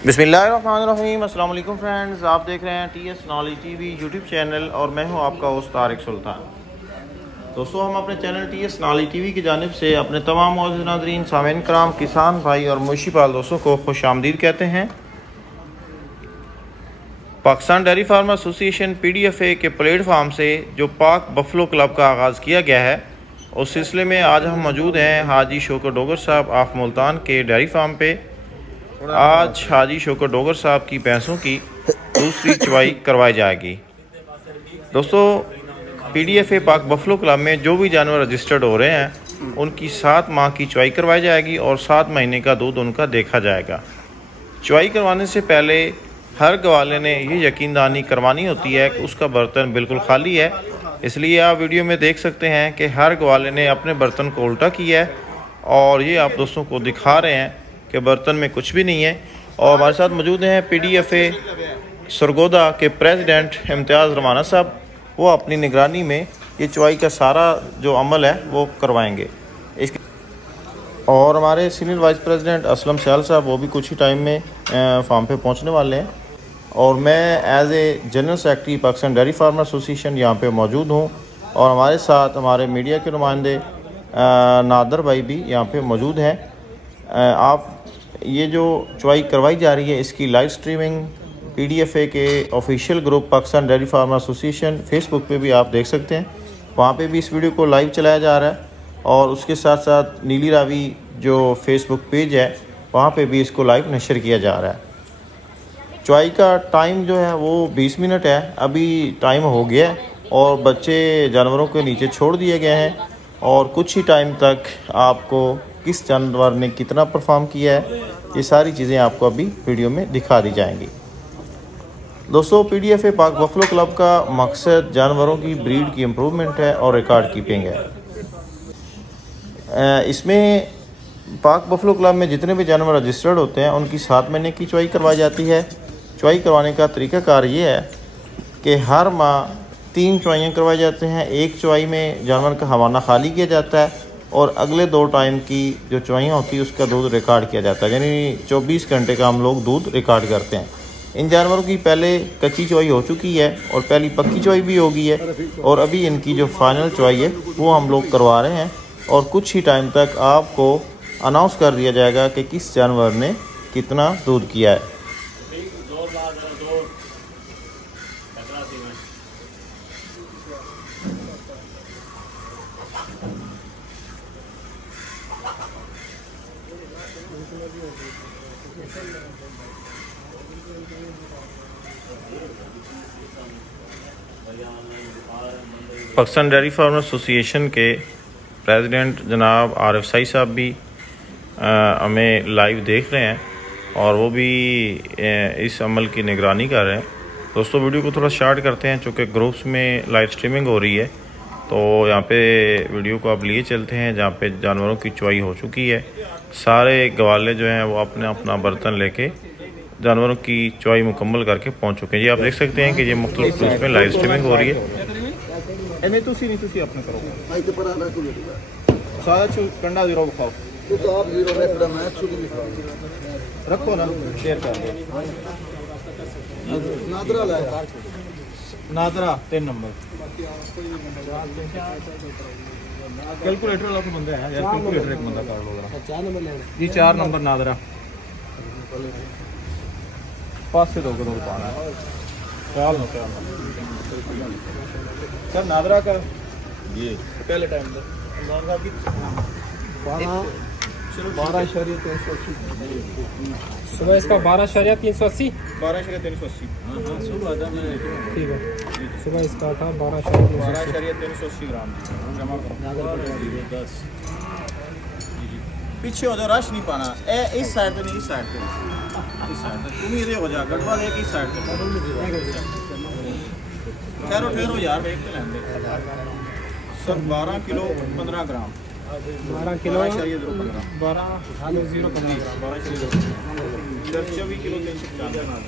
बिस्मिल्लाहिर्रहमानिर्रहीम। अस्सलाम वालेकुम फ्रेंड्स, आप देख रहे हैं TS knowledge TV YouTube channel और मैं हूं आपका होस्ट तारिक सुल्तान। दोस्तों, हम अपने चैनल TS नॉलेज TV की जानिब से अपने तमाम मौजूद नाज़रीन, सामीन कराम, किसान भाई और मवेशी पाल दोस्तों को खुशामदीद कहते हैं। Pakistan Dairy Farmer association PDFA के प्लेटफार्म से जो पाक बफलो क्लब का आगाज़ किया गया है, उस सिलसिले में आज हम मौजूद हैं हाजी शौकत डोगर साहब ऑफ मुल्तान के डेयरी फार्म पे। आज हाजी शौकत डोगर साहब की भैंसों की दूसरी चवाई करवाई जाएगी। दोस्तों, PDFA पाक बफलो क्लब में जो भी जानवर रजिस्टर्ड हो रहे हैं उनकी 7 माह की चवाई करवाई जाएगी और 7 महीने का दूध उनका देखा जाएगा। चवाई करवाने से पहले हर गवाले ने ये यकीनदानी करवानी होती है कि उसका बर्तन बिल्कुल खाली है। इसलिए आप वीडियो में देख सकते हैं कि हर गवाले ने अपने बर्तन को उल्टा किया है और ये आप दोस्तों को दिखा रहे हैं कि बर्तन में कुछ भी नहीं है। और हमारे साथ मौजूद हैं PDFA सरगोदा के प्रेसिडेंट इम्तियाज़ रवाना साहब। वो अपनी निगरानी में ये चवाई का सारा जो अमल है वो करवाएंगे। और हमारे senior vice president Aslam Sayal साहब वो भी कुछ ही टाइम में फार्म पे पहुंचने वाले हैं। और मैं as a general secretary Pakistan Dairy Farmer Association यहाँ पे मौजूद हूँ और हमारे साथ हमारे मीडिया के नुमाइंदे नादर भाई भी यहाँ पे मौजूद हैं। आप ये जो चवाई करवाई जा रही है इसकी लाइव स्ट्रीमिंग PDFA के official group Pakistan Dairy Farmer association Facebook पे भी आप देख सकते हैं। वहाँ पे भी इस वीडियो को लाइव चलाया जा रहा है और उसके साथ साथ नीली रावी जो फेसबुक पेज है वहाँ पे भी इसको लाइव नशर किया जा रहा है। चवाई का टाइम जो है वो 20 मिनट है। अभी टाइम हो गया है और बच्चे जानवरों के नीचे छोड़ दिए गए हैं और कुछ ही टाइम तक आपको किस जानवर ने कितना परफॉर्म किया है ये सारी चीज़ें आपको अभी वीडियो में दिखा दी जाएंगी। दोस्तों, PDFA पाक बफलो क्लब का मकसद जानवरों की ब्रीड की इम्प्रूवमेंट है और रिकॉर्ड कीपिंग है। इसमें पाक बफलो क्लब में जितने भी जानवर रजिस्टर्ड होते हैं उनकी 7 महीने की चवाई करवाई जाती है। चवाई करवाने का तरीक़ाकार ये है कि हर माह 3 चवाइयाँ करवाई जाते हैं। एक चवाई में जानवर का हवाना खाली किया जाता है और अगले 2 टाइम की जो चवाइयाँ होती है उसका दूध रिकॉर्ड किया जाता है, यानी 24 घंटे का हम लोग दूध रिकॉर्ड करते हैं। इन जानवरों की पहले कच्ची चवाई हो चुकी है और पहली पक्की चवाई भी हो गई है और अभी इनकी जो फाइनल चवाई है वो हम लोग करवा रहे हैं और कुछ ही टाइम तक आपको अनाउंस कर दिया जाएगा कि किस जानवर ने कितना दूध किया है। पाकिस्तान डेयरी फार्मर एसोसिएशन के प्रेसिडेंट जनाब आरिफ साई साहब भी हमें लाइव देख रहे हैं और वो भी इस अमल की निगरानी कर रहे हैं। दोस्तों, वीडियो को थोड़ा शार्ट करते हैं चूँकि ग्रुप्स में लाइव स्ट्रीमिंग हो रही है, तो यहाँ पे वीडियो को आप लिए चलते हैं जहाँ पे जानवरों की चवाई हो चुकी है। सारे गवाले जो हैं वो अपने अपना बर्तन लेके जानवरों की चवाई मुकम्मल करके पहुँच चुके हैं। ये आप देख सकते हैं कि ये मुख्तलिफ ग्रुप्स में लाइव स्ट्रीमिंग हो रही है। नहीं तुसी अपने करो सारा कंडा जीरो खाओ तो आप जीरो रखो ना, शेयर कर दो। नादरा 3 नंबर कैलकुलेटर वाला कोई बंदा है यार, कैलकुलेटर एक बंदा कर लो जरा। 4 नंबर जी, 4 नंबर नादरा पास से दो पाना है। ख्याल सर नादरा का ये पहले टाइम की 12.380 सुबह इसका 12.380 ठीक है। सुबह इसका था 12.380 ग्राम जमा करो। पीछे हो जाओ, रश नहीं पाना। इस साइड पे नहीं, इस साइड पे तुम इधर हो जा, गढ़वा एक ही साइड पे ठहरो यार, देख के लेंगे सर। 12 किलो 15 ग्राम 12 किलो 24 किलो 395।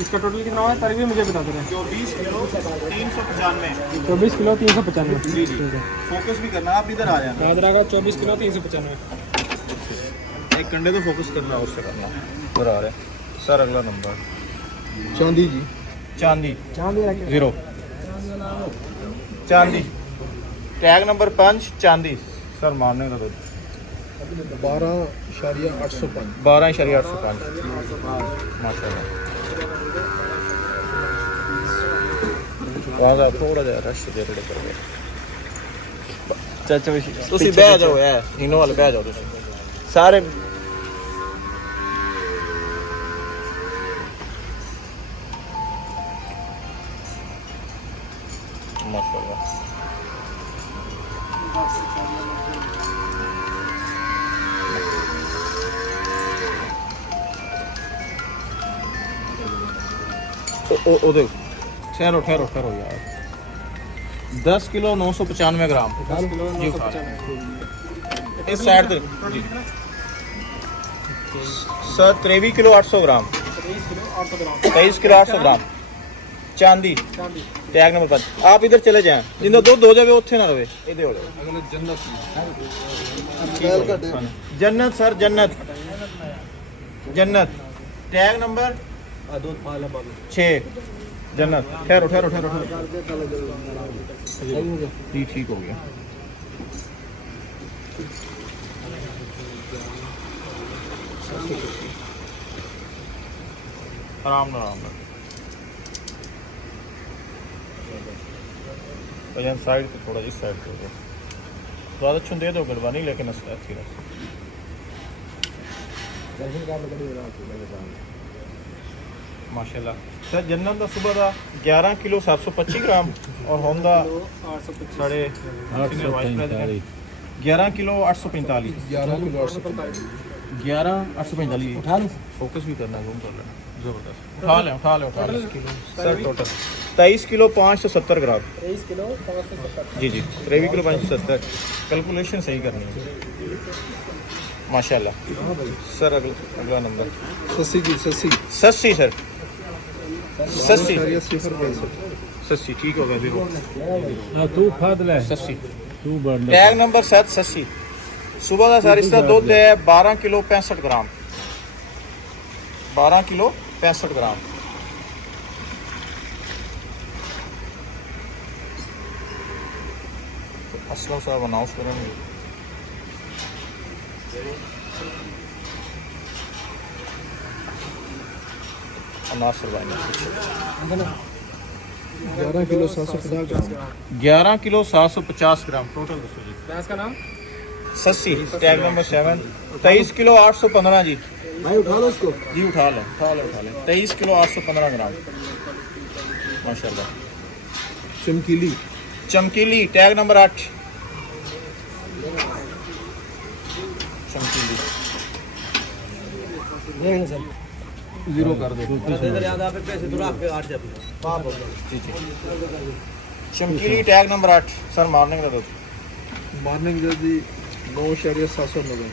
इसका टोटल कितना है तारीख भी मुझे बता दो। 24 किलो 395। 24 किलो 395 जी जी। फोकस भी करना, आप इधर आ जाना। नादरा का 24 किलो 395। एक कंडे तो फोकस करना, उससे करना। इधर आ रहा है सर अगला नंबर चांदी जी, चांदी चांदी रखे 0 चांदी टैग नंबर 5 चांदी सर मारने का तो 12.805 12.805 माशाल्लाह वहाँ थोड़ा जा रश दे रेड़े कर चाचा तुसी बह जाओ है इनो वाले बह जाओ तुसी सारे माशाल्लाह ओ देखो ठहरो ठहरो ठहरो यार 10 किलो 995 ग्राम 10 किलो जी 995 इस साइड पे जी सर 23 किलो 800 ग्राम 23 किलो 800 ग्राम 23 किलो 800 ग्राम चांदी चांदी टैग नंबर 5 आप इधर चले जाएं जिंदा दूध हो जावे उत्थे ना रहे इधर हो जाओ अगले जन्नत जन्नत सर जन्नत जन्नत टैग नंबर 6 जन्नत ठहरो ठहरो ठहरो जी ठीक हो गया आराम ना भैया साइड पे थोड़ा इस साइड पे हो जाओ ज़्यादा छुन दे दो गलवा नहीं लेकिन अच्छी रह माशाल्लाह सर जन्नत का सुबह का 11 किलो 725 ग्राम और होंदा 825 साढ़े 11 किलो 845 11 किलो 11 845 उठा लो फोकस भी करना है, कर लेना जबरदस्त उठा ले सर टोटल 23 किलो 570 ग्राम 23 किलो 570 जी जी 23 किलो 570 कैलकुलेशन सही करनी है माशाल्लाह सर अगला नंबर सस्सी जी, सस्सी सस्सी सर सस्सी 0.65 सस्सी ठीक हो गया 0 तू खाद ले सस्सी तू बढ़ टैग नंबर 7 सस्सी सुबह का सर इसका दूध है 12 किलो 65 ग्राम 12 किलो 65 ग्राम असलम साहब अनाउंस करेंगे नासिर भाई ने 11 किलो 750 ग्राम 11 किलो 750 ग्राम टोटल दसो जी भैंस का नाम सस्सी टैग नंबर 7 23 किलो 815 जी भाई उठा लो उसको जी उठा लें 23 किलो 815 ग्राम माशाल्लाह चमकीली चमकीली टैग नंबर 8 चमकीली जीरो कर दो जी जी चमकीली टैग नंबर 8 सर मारने का दूध मॉर्निंग जी 9.790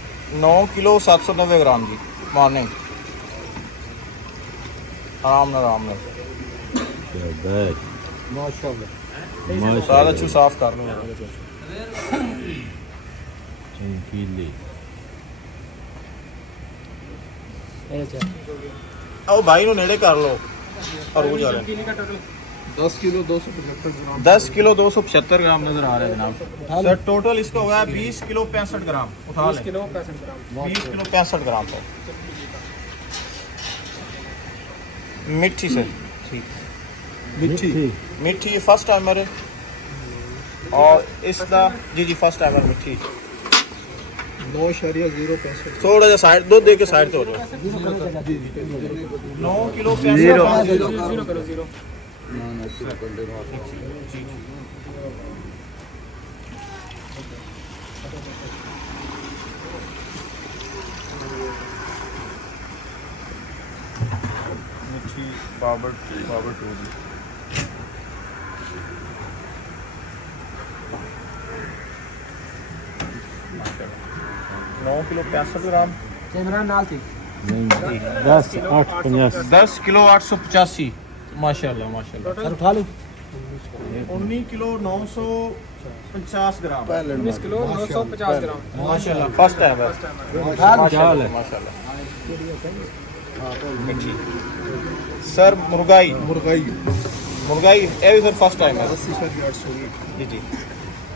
9 किलो 790 ग्राम जी मॉर्निंग आराम ना माशाल्लाह सारा चू साफ कर लो आओ भाई नु नेड़े कर लो और वो जा रहे हैं किलो का टोटल 10 किलो 275 ग्राम 10 किलो 275 ग्राम नजर आ रहा है जनाब सर टोटल इसका हुआ है 20 किलो 65 ग्राम उठा 20 लें किलो 65 ग्राम 20 किलो 65 ग्राम है मिठी सर ठीक मिठी मिठी फर्स्ट टाइमर है और इसका जी जी फर्स्ट टाइमर मिठी 9.065 थोड़ा सा साइड दो दे के साइड पे हो जाओ 9 किलो 65 जीरो करो जीरो मिठी बाबर टू जी 9 किलो 65 ग्राम कैमरा नाल थी 10 किलो 885 माशाल्लाह माशाल्लाह सर उठा लो 19 किलो 950 ग्राम 19 किलो 950 ग्राम माशाल्लाह फर्स्ट टाइम है माशाल्लाह माशाल्लाह मिठी सर मुर्गाई मुर्गाई ये भी सर फर्स्ट टाइम है 80,800 जी जी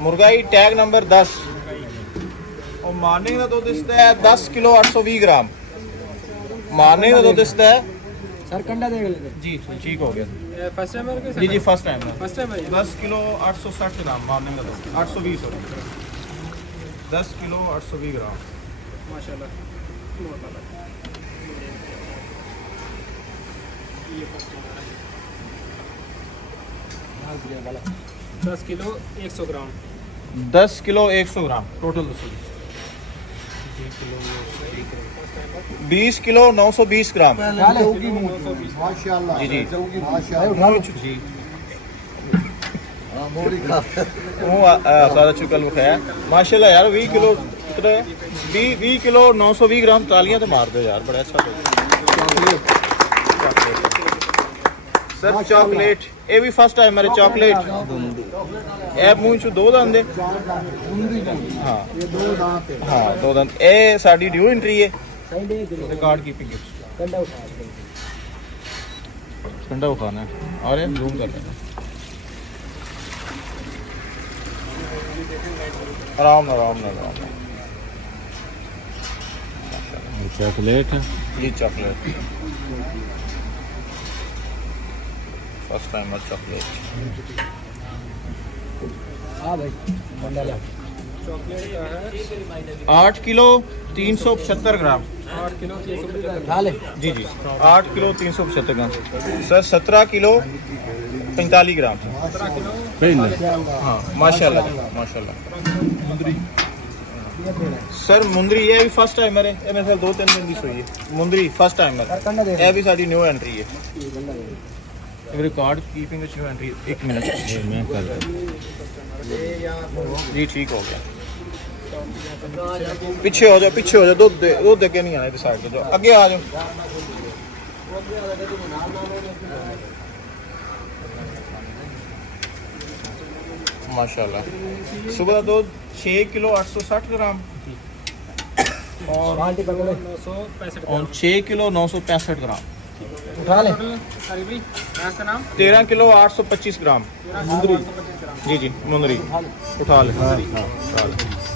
मुर्गाई टैग नंबर 10 और मार्निंग का दुध इसका है 10 किलो 820 ग्राम मार्निंग का दुध इसका है सर कंडा देख लेते जी ठीक हो गया फर्स्ट टाइम है जी जी फर्स्ट टाइम है फर्स्ट टाइम है 10 किलो 860 ग्राम मार्निंग का दुध 820 हो 10 किलो 820 ग्राम माशाल्लाह ये फर्स्ट टाइम 10 किलो 100 ग्राम 10 किलो 100 ग्राम टोटल 20 किलो 920 ग्राम माशाल्लाह जी जी माशाल्लाह जी मोरी का सादा चुकल वो है माशाल्लाह यार 20 किलो कितना है 20 किलो 920 ग्राम तालियां तो मार दो यार बड़ा अच्छा सर चॉकलेट ये भी फर्स्ट टाइम मेरे चॉकलेट ए मूंह चो दो दंद हाँ ये दो दांत है हाँ दो दंद ए साडी ड्यू एंट्री है रिकॉर्ड कीपिंग ठंडा खाना है और ये जूम कर लेना आराम चॉकलेट ये चॉकलेट फर्स्ट टाइम और चॉकलेट हाँ भाई कंडा ला 8 किलो 375 ग्राम 8 किलो 350 खा ले जी जी 8 किलो 375 ग्राम सर 17 किलो 45 ग्राम हाँ माशाल्लाह सर मुंदरी ये भी फर्स्ट टाइम है ये मेरे 2-3 दिन की सोई है मुंदरी फर्स्ट टाइम है ये भी साडी न्यू एंट्री है record keeping which new entry 1 minute मैं कर जी ठीक हो गया पीछे हो जाओ दूध अगे नहीं आए साइड पे जाओ अगे आ जाओ माशाल्लाह सुबह दूध 6 किलो 860 ग्राम और 6 किलो 965 ग्राम उठा ले करीबी का नाम 13 किलो 825 ग्राम मुंदरी जी जी मुंदरी उठा ले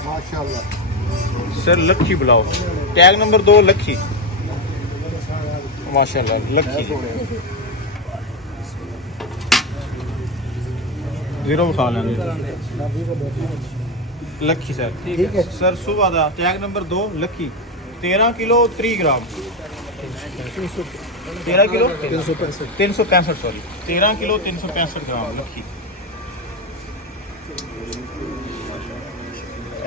माशाल्लाह सर लक्खी बुलाओ टैग नंबर 2 लक्खी माशाल्लाह लक्खी जीरो उठा लेंगे लक्खी सर ठीक है सर सुबह का टैग नंबर 2 लक्खी 13 किलो 3 ग्राम 13 किलो 365 सॉरी 13 किलो 365 ग्राम लक्खी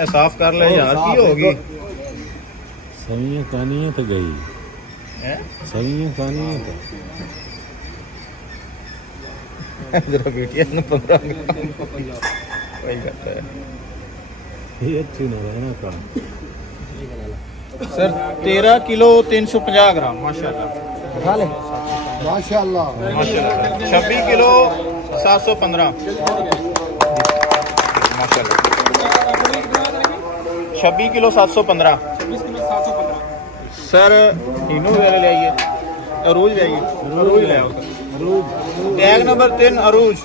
ए साफ कर ले यार की होगी सही कहानी तो गई हैं सही कहानी तो जरा बेटिया ने 15 वही करता है ये अच्छी ना रहना काम सर 13 किलो 350 ग्राम माशाल्लाह उठा ले माशाल्लाह माशाल्लाह 26 किलो 715 माशाल्लाह 26 किलो 715 26 किलो 715 सर तीनों वाले ले आइए अरूज ले आइए अरूज ले आओ टैग नंबर 3 अरूज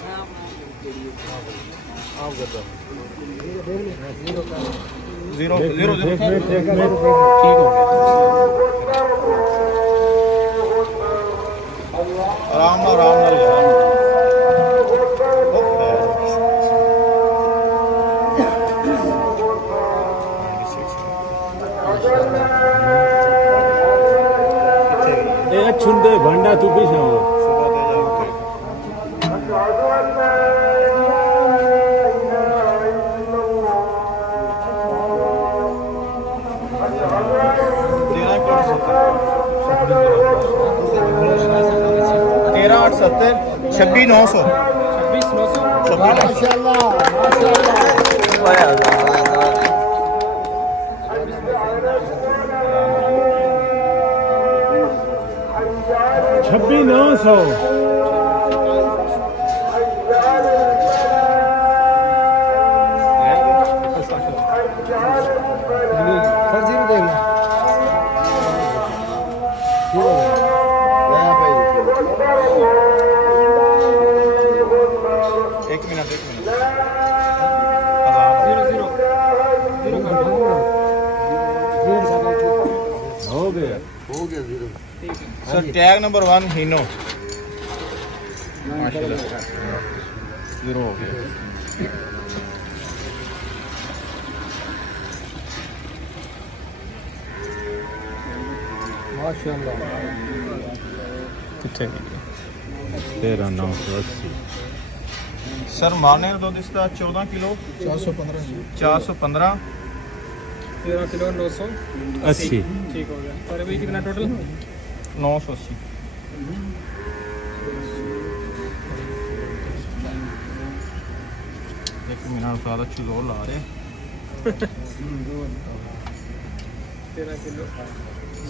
जीरो जीरो ठीक हो गया आराम नाल यार ए छुंदे भंडा तू पीछे हो तेरह 870 26 900 26 900 माशाल्लाह माशाल्लाह छब्बीस 900 सर जीरो देख ले ठीक हो गया सर टैग नंबर 1 हीनो माशाल्लाह 0 हो गया। माशाल्लाह कितने की 13,980 सर माने दूध इसका 14 किलो 415 415 13 किलो 980 80 ठीक हो गया। अरे भाई कितना टोटल? 980 एक मिनट सादा चलो ला रहे 13 किलो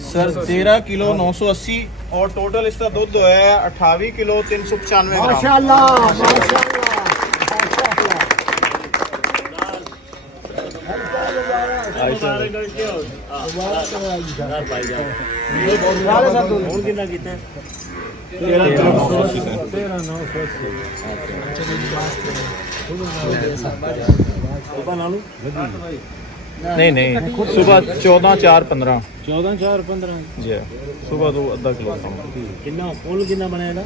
सर 13 किलो 980 और टोटल इसका दूध है 28 किलो 395 ग्राम। माशाल्लाह माशाल्लाह नहीं नहीं सुबह 14,415 14,415 जी सुबह तो आधा किलो कम कितना फुल कितना बनाएगा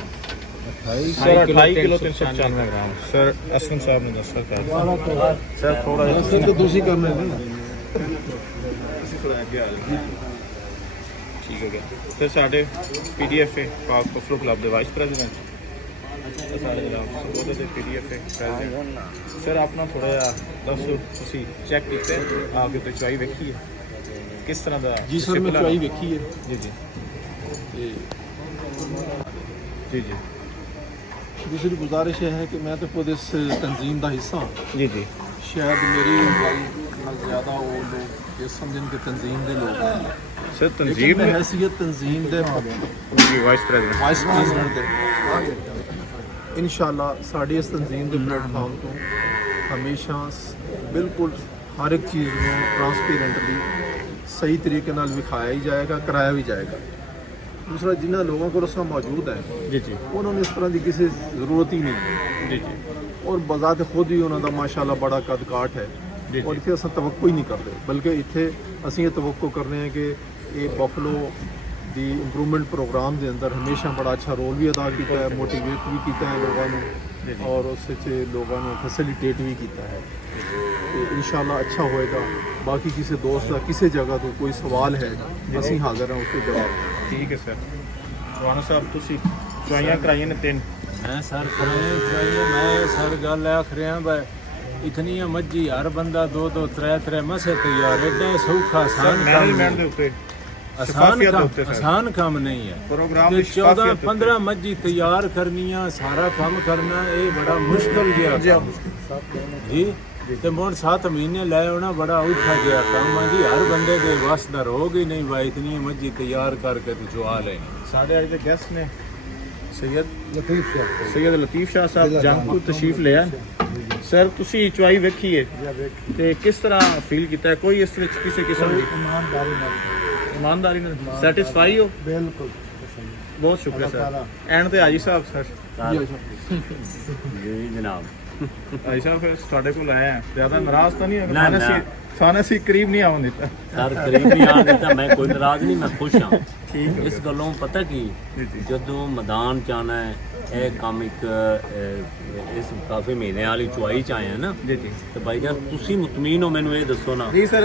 sir 28 kilo 395 gram sir Aslam साहब ने दस सर थोड़ा सर तो दूसरी करने दे ठीक हो गया सर साढ़े PDFA पाक फसलो क्लब के वाइस प्रेजिडेंट PDFA सर अपना थोड़ा जिहा दसो तुसी चेक कीते आके तो चवाई वेखी है किस तरह का जी सर मैं चवाई वेखी है जी जी जी जी दूसरी गुजारिश ये है कि मैं तो खुद इस तंजीम का हिस्सा हाँ जी जी शायद मेरी उम्र ज़्यादा वो लोग जिस समझन के तंजीम के लोग हैं सर लेकिन तंजीम मैं हैसियत तंजीम के वाइस प्रेजिडेंट वाइस प्रेजिडेंट के इंशाल्लाह साड़ी इस तंजीम के प्लेटफार्म तो हमेशा बिल्कुल हर एक चीज़ में ट्रांसपेरेंटली सही तरीके नाल विखाया ही जाएगा कराया भी जाएगा। दूसरा जिन्होंने लोगों को रस्सा मौजूद है जी जी उन्होंने इस तरह की किसी ज़रूरत ही नहीं है जी जी और बजात खुद ही उन्होंने माशाल्लाह बड़ा कद काठ है जी, और इतने अस तवक्को ही नहीं करते बल्कि इतने असी ये तवक्को करने हैं कि ये बफलो दी इंप्रूवमेंट प्रोग्राम के अंदर हमेशा बड़ा अच्छा रोल भी अदा किया है मोटिवेट भी किया है लोगों को और उस लोगों को फैसिलिटेट भी किया है तो इंशाल्लाह अच्छा होएगा। बाकी किसी दोस्त का किसी जगह तो कोई सवाल है असी हाजिर हैं उसके जवाब ठीक है सर राणा साहब तुसी चवाइयां कराइयां ने 3 मैं सर कराए चाहिए मैं सर गल आख रहा भाई इतनी मज्जी हर बंदा 2-2 3-3 मसे तैयार एडा सौखा आसान मैनेजमेंट के ऊपर शफाफियत के ऊपर आसान काम नहीं है प्रोग्राम ते की शफाफियत 14-15 मज्जी तैयार करनिया सारा काम करना ये बड़ा मुश्किल गया काम जी ते मोड़ 7 महीने लाए होना बड़ा औखा गया काम है जी हर बंदे के बस दा रोग ही नहीं भाई इतनी मज्जी तैयार करके तो चुआ लेनी साढ़े आज के गेस्ट ने सैयद लतीफ शाह लतीफ शाह साहब जंगपुर तशरीफ ले आए सर तुसी चवाई वेखी है ते किस तरह फील किया है कोई इस तरह किसी किस्म की ईमानदारी ने सैटिस्फाई हो बिल्कुल बहुत शुक्रिया सर एंड ते हाजी साहब सर जी जनाब हाजी साहब फिर साढ़े को आए हैं ज़्यादा नाराज तो नहीं है थाने से करीब नहीं आवन दिता सर करीब नहीं आने दिता मैं कोई नाराज नहीं मैं खुश हाँ इस गलों पता कि ਜਦੋਂ मैदान च आना है ਇਹ ਕੰਮ ਇੱਕ ਇਸ ਕਾਫੀ ਮਹੀਨੇ ਵਾਲੀ ਚੁਆਈ ਚ ਆਏ ਆ ਨਾ जी जी ਤੇ ਭਾਈ ਜਾਨ ਤੁਸੀਂ ਮੁਤਮੀਨ ਹੋ ਮੈਨੂੰ ਇਹ ਦੱਸੋ ਨਾ जी सर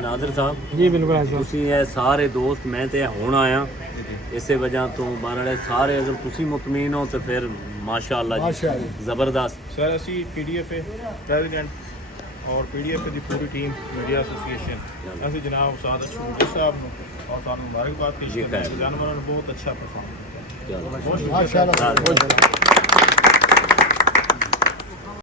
ਨਾਦਰ ਸਾਹਿਬ जी बिल्कुल ਤੁਸੀਂ ਇਹ ਸਾਰੇ ਦੋਸਤ ਮੈਂ ਤੇ ਹੁਣ ਆਇਆ ਇਸੇ ਵਜ੍ਹਾ ਤੋਂ ਬਾਹਰ ਵਾਲੇ ਸਾਰੇ ਅਗਰ ਤੁਸੀਂ ਮੁਤਮੀਨ ਹੋ ਤੇ ਫਿਰ ਮਾਸ਼ਾਅੱਲਾ ਜੀ ਜ਼ਬਰਦਸਤ सर असी PDFA प्रेजिडेंट और PDFA की पूरी टीम मीडिया एसोसिएशन असी जनाब उस्ताद शौकत साहब और सानू मुबारकबाद पेश करते हैं जानवरों ने बहुत अच्छा परफॉर्म किया ਚਲੋ माशाल्लाह